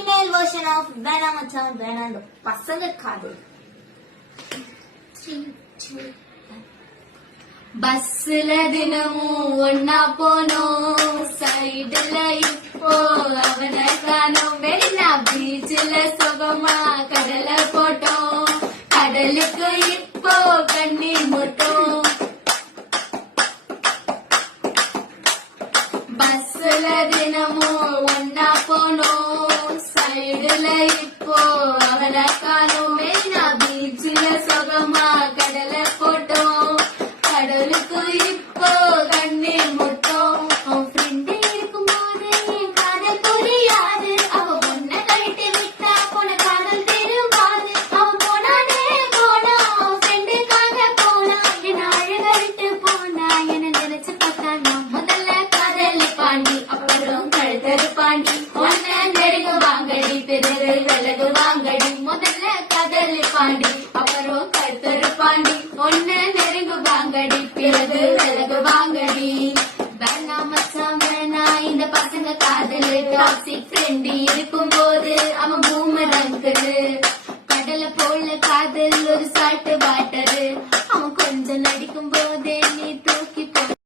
female version of வேணாம் மச்சான் வேணாம் இந்த பசங்க காதல். 3, 2, 1. பஸ்ல தினமும் ஒன்னா போனோம், சைடுல இப்போ அவனை காணோம். மெரினா பீச்சில் சுகமா கடலை போட்டோம், கடலுக்கு இப்போ கண்ணீர் மூட்டோம். பஸ்ல தினமும் ஒன்னா போனோம், சைடுல இப்போ அவனை காணோம். மெரினா பீச்சில் சுகமா கடலை போட்டோம், கடலுக்கு இப்போ கண்ணீர் மூட்டோம். அவன் ஃப்ரெண்டு இருக்கும் போது என் காதல் புரியாது, அவ பொண்ணை கழிட்டு விட்டா போன காதல் திரும்பாது. அவன் போனானே போனா, அவன் ஃப்ரெண்டுக்காக போனா, என்ன அழகழிட்டு போனா. என்ன நினைச்சு பார்த்தா நான் முதல்ல காதலி பாண்டி, அப்புறம் கழுத்தரு பாண்டி. ஒன்ன நெருங்க வாங்கடி, பிறகு விலகு வாங்கடி. முதல்ல காதலி பாண்டி, அப்புறம் கழுத்தரு பாண்டி. ஒன்ன நெருங்க வாங்கடி, பிறகு விலகு வாங்கடி. வேணாம் மச்சான் வேணாம் இந்த பசங்க காதலு. டாக்ஸிக் ஃப்ரெண்டு இருக்கும் போது அவன் பூமரங்கரு. கடலை போல காதல் ஒரு சால்ட் வாட்டரு. அவன் கொஞ்சம் நடிக்கும் போதே நீ